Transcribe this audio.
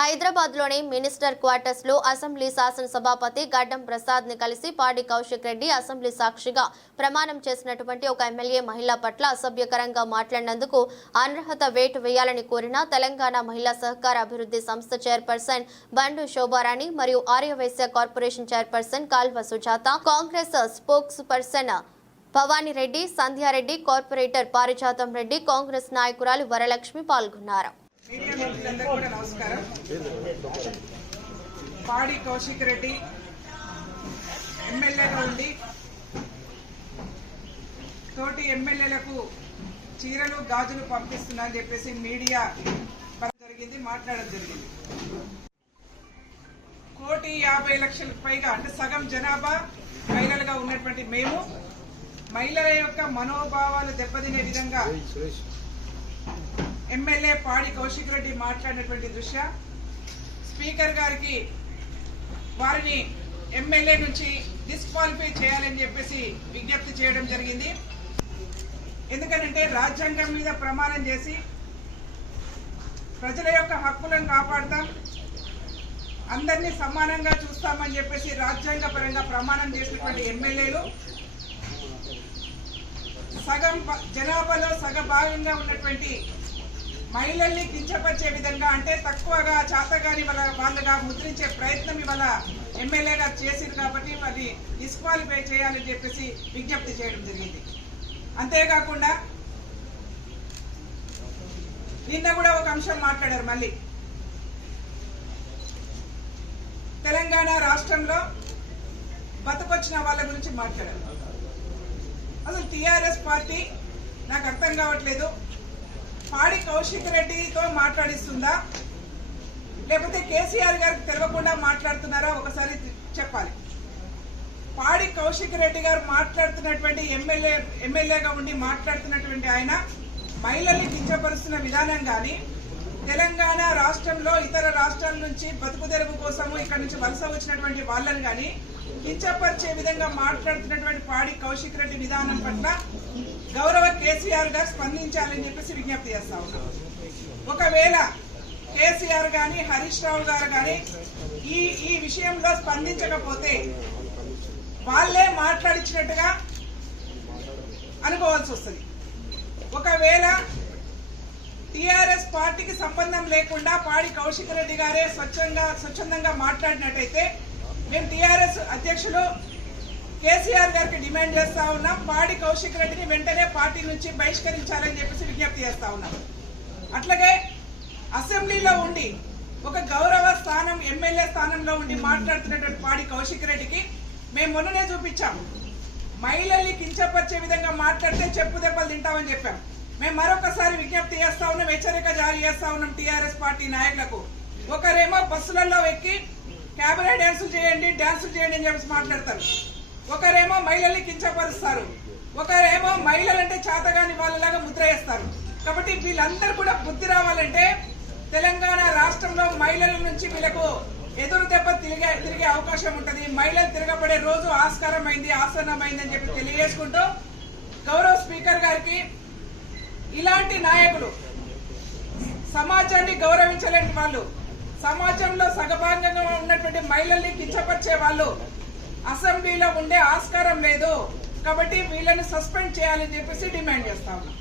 హైదరాబాద్లోని మినిస్టర్ క్వార్టర్స్లో అసెంబ్లీ శాసనసభాపతి గడ్డం ప్రసాద్ని కలిసి పాడి కౌశిక్ రెడ్డి అసెంబ్లీ సాక్షిగా ప్రమాణం చేసినటువంటి ఒక ఎమ్మెల్యే మహిళ పట్ల అసభ్యకరంగా మాట్లాడినందుకు అనర్హత వేటు వేయాలని కోరిన తెలంగాణ మహిళా సహకార అభివృద్ధి సంస్థ చైర్పర్సన్ బండు శోభారాణి మరియు Aryavaishya corporation chairperson Kalva Sujatha, Congress spokesperson Bhavani Reddy, Sandhya Reddy, corporator Parijatham Reddy, Congress నాయకురాలు వరలక్ష్మి పాల్గొన్నారు. మీడియా మిత్రులందరికీ కూడా నమస్కారం. పాడి కౌశిక్ రెడ్డి ఎమ్మెల్యేగా ఉండి తోటి ఎమ్మెల్యేలకు చీరలు గాజులు పంపిస్తున్నా అని చెప్పేసి మీడియా జరిగింది, మాట్లాడడం జరిగింది. 1,50,00,000 పైగా అంటే సగం జనాభా మహిళలుగా ఉన్నటువంటి మేము మహిళల యొక్క మనోభావాలు దెబ్బతినే విధంగా ఎమ్మెల్యే పాడి కౌశిక్ రెడ్డి మాట్లాడినటువంటి దృశ్య స్పీకర్ గారికి వారిని ఎమ్మెల్యే నుంచి డిస్క్వాలిఫై చేయాలని చెప్పేసి విజ్ఞప్తి చేయడం జరిగింది. ఎందుకంటే రాజ్యాంగం మీద ప్రమాణం చేసి ప్రజల యొక్క హక్కులను కాపాడుతాం, అందరినీ సమానంగా చూస్తామని చెప్పేసి రాజ్యాంగ పరంగా ప్రమాణం చేసినటువంటి ఎమ్మెల్యేలు సగం జనాభాలో సగభాగంగా ఉన్నటువంటి మహిళల్ని కించపరిచే విధంగా అంటే తక్కువగా చాతగాని వాళ్ళగా ముద్రించే ప్రయత్నం ఇవాళ ఎమ్మెల్యే గారు చేసింది కాబట్టి మరి డిస్క్వాలిఫై చేయాలని చెప్పేసి విజ్ఞప్తి చేయడం జరిగింది. అంతేకాకుండా నిన్న కూడా ఒక అంశం మాట్లాడారు. మళ్ళీ తెలంగాణ రాష్ట్రంలో బతకొచ్చిన వాళ్ళ గురించి మాట్లాడారు. అసలు టీఆర్ఎస్ పార్టీ నాకు అర్థం కావట్లేదు, పాడి కౌశిక్ రెడ్డితో మాట్లాడిస్తుందా లేకపోతే కేసీఆర్ గారికి తెలియకుండా మాట్లాడుతున్నారా ఒకసారి చెప్పాలి. పాడి కౌశిక్ రెడ్డి గారు మాట్లాడుతున్నటువంటి ఎమ్మెల్యేగా ఉండి మాట్లాడుతున్నటువంటి ఆయన మహిళల్ని కించపరుస్తున్న విధానం కానీ తెలంగాణ రాష్ట్రంలో ఇతర రాష్ట్రాల నుంచి బతుకు తెరువు కోసము ఇక్కడ నుంచి వలస వచ్చినటువంటి వాళ్ళని కానీ కించపరిచే విధంగా మాట్లాడుతున్నటువంటి పాడి కౌశిక్ రెడ్డి విధానం పట్ల గౌరవ కేసీఆర్ గారు స్పందించాలని చెప్పేసి విజ్ఞప్తి చేస్తా ఉన్నాం. ఒకవేళ కేసీఆర్ గాని హరీష్ రావు గారు గాని ఈ విషయంలో స్పందించకపోతే వాళ్ళే మాట్లాడించినట్టుగా అనుకోవాల్సి వస్తుంది. ఒకవేళ టీఆర్ఎస్ పార్టీకి సంబంధం లేకుండా పాడి కౌశిక్ రెడ్డి గారే స్వచ్ఛందంగా మాట్లాడినట్టయితే మేము టీఆర్ఎస్ అధ్యక్షులు కేసీఆర్ గారికి డిమాండ్ చేస్తా ఉన్నాం, పాడి కౌశిక్ రెడ్డిని వెంటనే పార్టీ నుంచి బహిష్కరించాలని చెప్పేసి విజ్ఞప్తి చేస్తా ఉన్నాం. అట్లాగే అసెంబ్లీలో ఉండి ఒక గౌరవ స్థానం ఎమ్మెల్యే స్థానంలో ఉండి మాట్లాడుతున్నటువంటి పాడి కౌశిక్ రెడ్డికి మేము మొన్ననే చూపించాం, మహిళల్ని కించపరిచే విధంగా మాట్లాడితే చెప్పు దెబ్బలు తింటామని చెప్పాం. మేము మరొకసారి విజ్ఞప్తి చేస్తా ఉన్నాం, హెచ్చరిక జారీ చేస్తా ఉన్నాం టీఆర్ఎస్ పార్టీ నాయకులకు. ఒకరేమో బస్సులలో ఎక్కి క్యాబరే డ్యాన్సులు చేయండి అని చెప్పేసి మాట్లాడతారు, ఒకరేమో మహిళల్ని కించపరుస్తారు, ఒకరేమో మహిళలంటే చేతగాని వాళ్ళలాగా ముద్ర వేస్తారు. కాబట్టి వీళ్ళందరూ కూడా బుద్ధి రావాలంటే తెలంగాణ రాష్ట్రంలో మహిళల నుంచి వీళ్ళకు ఎదురు దెబ్బ తిరిగే అవకాశం ఉంటుంది. మహిళలు తిరగబడే రోజు ఆసన్నమైంది అని చెప్పి తెలియజేసుకుంటూ గౌరవ స్పీకర్ గారికి ఇలాంటి నాయకులు సమాజాన్ని గౌరవించలేని వాళ్ళు, సమాజంలో సగభాగంగా ఉన్నటువంటి మహిళల్ని కించపరిచే వాళ్ళు అసెంబ్లీలో ఉండే ఆస్కారం లేదు. కాబట్టి వీళ్ళని సస్పెండ్ చేయాలని చెప్పేసి డిమాండ్ చేస్తా ఉన్నాం.